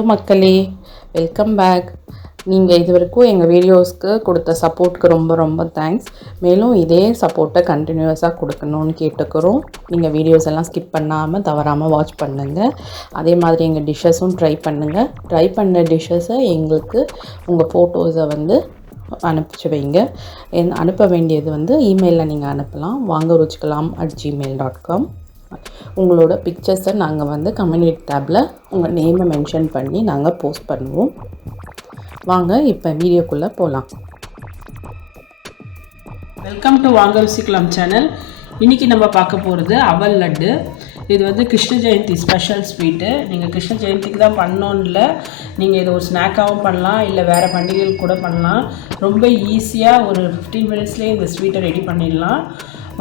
Hello மக்களே, welcome back. நீங்கள் இது வரைக்கும் எங்கள் வீடியோஸ்க்கு கொடுத்த சப்போர்ட்க்கு ரொம்ப ரொம்ப தேங்க்ஸ். மேலும் இதே சப்போர்ட்டை கண்டினியூஸாக கொடுக்கணும்னு கேட்டுக்கிறோம். நீங்கள் வீடியோஸ் எல்லாம் ஸ்கிப் பண்ணாமல் தவறாமல் வாட்ச் பண்ணுங்கள். அதே மாதிரி எங்கள் டிஷ்ஷஸும் ட்ரை பண்ணுங்கள். ட்ரை பண்ண டிஷ்ஷஸை எங்களுக்கு உங்கள் ஃபோட்டோஸை அனுப்பிச்சு வைங்க. அனுப்ப வேண்டியது இமெயிலில் நீங்கள் அனுப்பலாம். VaanGa@gmail.com. உங்களோட பிக்சர்ஸை நாங்கள் கம்யூனிட்டி டேப்பில் உங்கள் நேமை மென்ஷன் பண்ணி நாங்கள் போஸ்ட் பண்ணுவோம். வாங்க இப்போ வீடியோக்குள்ளே போகலாம். வெல்கம் டு வாங்க ருச்சிக்கலாம் சேனல். இன்றைக்கி நம்ம பார்க்க போகிறது அவல் லட்டு. இது கிருஷ்ண ஜெயந்தி ஸ்பெஷல் ஸ்வீட்டு. நீங்கள் கிருஷ்ண ஜெயந்திக்கு தான் பண்ணோன்னு இல்லை, நீங்கள் இதை ஒரு ஸ்நாக்காகவும் பண்ணலாம், இல்லை வேறு பண்டிகைகள் கூட பண்ணலாம். ரொம்ப ஈஸியாக ஒரு 15 மினிட்ஸ்லேயே இந்த ஸ்வீட்டை ரெடி பண்ணிடலாம்.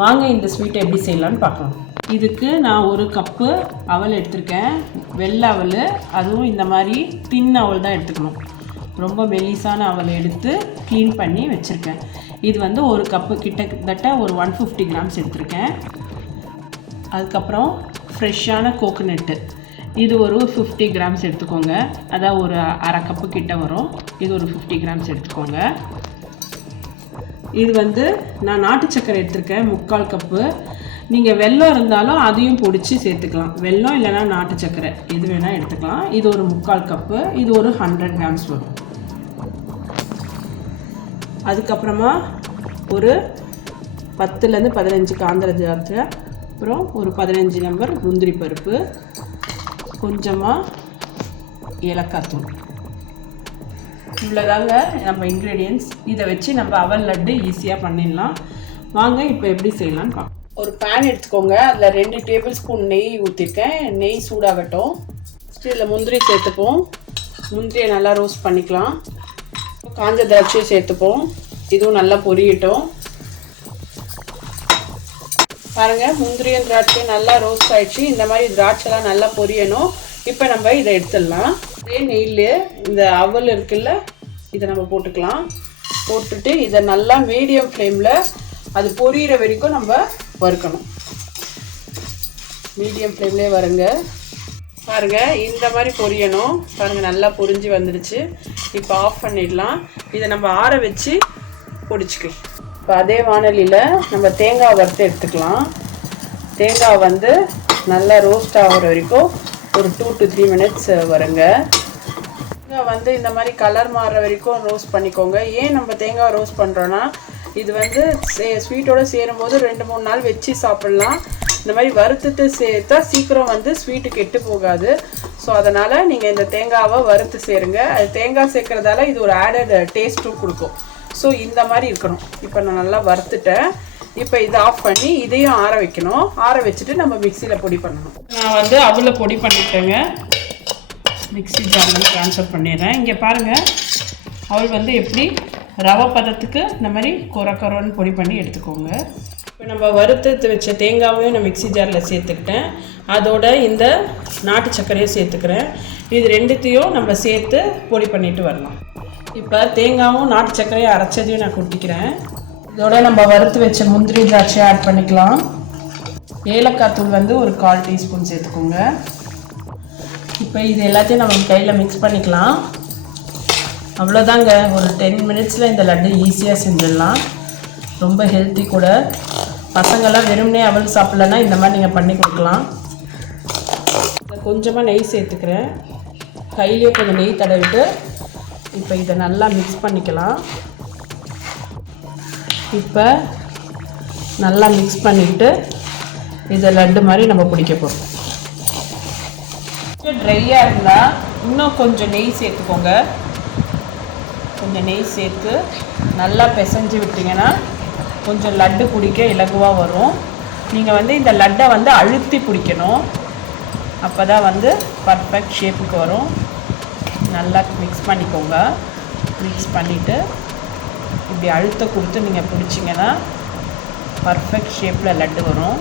வாங்க இந்த ஸ்வீட்டை எப்படி செய்யலான்னு பார்க்கலாம். இதுக்கு நான் ஒரு கப்பு அவல் எடுத்திருக்கேன். வெள்ளை அவல், அதுவும் இந்த மாதிரி தின் அவல் தான் எடுத்துக்கணும். ரொம்ப மெலிசான அவல் எடுத்து க்ளீன் பண்ணி வச்சுருக்கேன். இது ஒரு கப்பு கிட்டத்தட்ட ஒரு 150 கிராம்ஸ் எடுத்திருக்கேன். அதுக்கப்புறம் ஃப்ரெஷ்ஷான கோகோனட்டு, இது ஒரு 50 கிராம்ஸ் எடுத்துக்கோங்க. அதான் ஒரு அரை கப்பு கிட்ட வரும். இது ஒரு 50 கிராம்ஸ் எடுத்துக்கோங்க. இது நான் நாட்டு சக்கரை எடுத்திருக்கேன் 3/4 கப்பு. நீங்கள் வெல்லம் இருந்தாலும் அதையும் பொடிச்சு சேர்த்துக்கலாம். வெல்லம் இல்லைனா நாட்டு சக்கரை எது வேணால் எடுத்துக்கலாம். இது ஒரு 3/4 கப்பு. இது ஒரு 100 கிராம்ஸ் வரும். அதுக்கப்புறமா ஒரு 10லேருந்து 15 காந்திர திராட்சை, அப்புறம் ஒரு 15 நம்பர் முந்திரி பருப்பு, கொஞ்சமாக ஏலக்காய் தூள். இவ்வளோதாங்க நம்ம இன்க்ரீடியன்ட்ஸ். இதை வச்சு நம்ம அவல் லட்டு ஈஸியாக பண்ணிடலாம். வாங்க இப்போ எப்படி செய்யலான்னு பார்க்கலாம். ஒரு பேன் எடுத்துக்கோங்க. அதில் 2 டேபிள் ஸ்பூன் நெய் ஊற்றிருக்கேன். நெய் சூடாகட்டும். ஃபஸ்ட்டு இதில் முந்திரி சேர்த்துப்போம். முந்திரியை நல்லா ரோஸ்ட் பண்ணிக்கலாம். காஞ்ச திராட்சையை சேர்த்துப்போம். இதுவும் நல்லா பொரியட்டும். பாருங்கள், முந்திரியும் திராட்சையும் நல்லா ரோஸ்ட் ஆகிடுச்சு. இந்த மாதிரி திராட்சைலாம் நல்லா பொரியணும். இப்போ நம்ம இதை எடுத்துடலாம். இதே நெய்யில் இந்த அவல் இருக்குல்ல, இதை நம்ம போட்டுக்கலாம். போட்டுட்டு இதை நல்லா மீடியம் ஃப்ளேமில் அது பொரியிற வரைக்கும் நம்ம வறுக்கணும். மீடியம் ஃப்ளேம்லேயே வருங்க. பாருங்கள், இந்த மாதிரி பொரியணும். பாருங்கள், நல்லா பொரிஞ்சு வந்துடுச்சு. இப்போ ஆஃப் பண்ணிடலாம். இதை நம்ம ஆற வச்சு பொடிச்சிக்கலாம். இப்போ அதே வானலியில் நம்ம தேங்காய் வறுத்து எடுத்துக்கலாம். தேங்காய் நல்லா ரோஸ்ட் ஆகிற வரைக்கும் ஒரு 2 to 3 மினிட்ஸ் வருங்க. தேங்காய் இந்த மாதிரி கலர் மாறுற வரைக்கும் ரோஸ்ட் பண்ணிக்கோங்க. ஏன் நம்ம தேங்காய் ரோஸ்ட் பண்ணுறோன்னா, இது ஸ்வீட்டோடு சேரும்போது 2-3 நாள் வச்சு சாப்பிட்லாம். இந்த மாதிரி வறுத்துட்டு சேர்த்தா சீக்கிரம் ஸ்வீட்டு கெட்டு போகாது. ஸோ அதனால் நீங்கள் இந்த தேங்காவை வறுத்து சேருங்க. அது தேங்காய் சேர்க்குறதால இது ஒரு ஆடட் டேஸ்ட்டும் கொடுக்கும். ஸோ இந்த மாதிரி இருக்கணும். இப்போ நான் நல்லா வறுத்துட்டேன். இப்போ இதை ஆஃப் பண்ணி இதையும் ஆற வைக்கணும். ஆற வச்சுட்டு நம்ம மிக்சியில் பொடி பண்ணணும். நான் அவல பொடி பண்ணிட்டேங்க. மிக்சி ஜாரில் ட்ரான்ஸ்ஃபர் பண்ணிடுறேன். இங்கே பாருங்கள், அவள் எப்படி ரவை பதத்துக்கு இந்த மாதிரி கொரன்னு பொடி பண்ணி எடுத்துக்கோங்க. இப்போ நம்ம வறுத்து வச்ச தேங்காவையும் நான் மிக்சி ஜாரில் சேர்த்துக்கிட்டேன். அதோட இந்த நாட்டு சர்க்கரையும் சேர்த்துக்கிறேன். இது ரெண்டுத்தையும் நம்ம சேர்த்து பொடி பண்ணிட்டு வரலாம். இப்போ தேங்காயும் நாட்டு சர்க்கரையும் அரைச்சதையும் நான் கொட்டிக்கிறேன். இதோட நம்ம வறுத்து வச்ச முந்திரி திராட்சையை ஆட் பண்ணிக்கலாம். ஏலக்காய் தூள் ஒரு 1/4 டீஸ்பூன் சேர்த்துக்கோங்க. இப்போ இது எல்லாத்தையும் நம்ம கையில் மிக்ஸ் பண்ணிக்கலாம். அவ்வளோதாங்க. ஒரு 10 மினிட்ஸில் இந்த லட்டு ஈஸியாக செஞ்சிடலாம். ரொம்ப ஹெல்த்தி கூட. பசங்கள்லாம் வெறும்னே அவல் சாப்பிட்லன்னா இந்த மாதிரி நீங்கள் பண்ணி கொடுக்கலாம். கொஞ்சமாக நெய் சேர்த்துக்கிறேன். கையிலேயே கொஞ்சம் நெய் தடவிட்டு இப்போ இதை நல்லா மிக்ஸ் பண்ணிக்கலாம். இப்போ நல்லா மிக்ஸ் பண்ணிவிட்டு இதை லட்டு மாதிரி நம்ம பிடிக்க போகிறோம். ட்ரையாக இருந்தால் இன்னும் கொஞ்சம் நெய் சேர்த்துக்கோங்க. கொஞ்சம் நெய் சேர்த்து நல்லா பிசைஞ்சு விட்டிங்கன்னா கொஞ்சம் லட்டு பிடிக்க இலகுவாக வரும். நீங்கள் இந்த லட்டை அழுத்தி பிடிக்கணும். அப்போ தான் பர்ஃபெக்ட் ஷேப்புக்கு வரும். நல்லா மிக்ஸ் பண்ணிக்கோங்க. மிக்ஸ் பண்ணிவிட்டு இப்படி அழுத்த கொடுத்து நீங்கள் பிடிச்சிங்கன்னா பர்ஃபெக்ட் ஷேப்பில் லட்டு வரும்.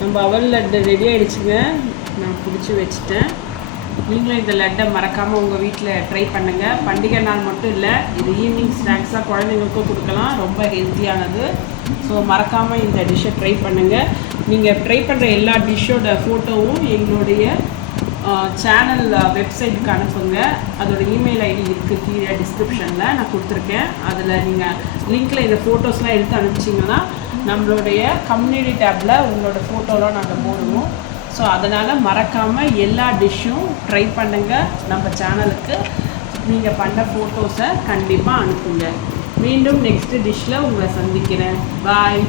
நம்ம அவல் லட்டு ரெடி ஆகிடுச்சுங்க. நான் பிடிச்சி வச்சுட்டேன். நீங்களும் இந்த லட்டை மறக்காமல் உங்கள் வீட்டில் ட்ரை பண்ணுங்கள். பண்டிகை நாள் மட்டும் இல்லை, இது ஈவினிங் ஸ்நாக்ஸாக குழந்தைங்களுக்கும் கொடுக்கலாம். ரொம்ப ஹெல்த்தியானது. ஸோ மறக்காமல் இந்த டிஷ்ஷை ட்ரை பண்ணுங்கள். நீங்கள் ட்ரை பண்ணுற எல்லா டிஷ்ஷோட ஃபோட்டோவும் எங்களுடைய சேனல் வெப்சைட்டுக்கு அனுப்புங்க. அதோட இமெயில் ஐடி இருக்குது கீழே டிஸ்கிரிப்ஷனில் நான் கொடுத்துருக்கேன். அதில் நீங்கள் லிங்க்கில் இந்த ஃபோட்டோஸ்லாம் எடுத்து அனுப்பிச்சிங்கன்னா நம்மளுடைய கம்யூனிட்டி டேப்பில் உங்களோட ஃபோட்டோலாம் நாங்கள் போடுவோம். ஸோ அதனால் மறக்காமல் எல்லா டிஷ்ஷும் ட்ரை பண்ணுங்கள். நம்ம சேனலுக்கு நீங்கள் பண்ண ஃபோட்டோஸை கண்டிப்பாக அனுப்புங்க. மீண்டும் நெக்ஸ்ட்டு டிஷ்ஷில் உங்களை சந்திக்கிறேன். பாய்.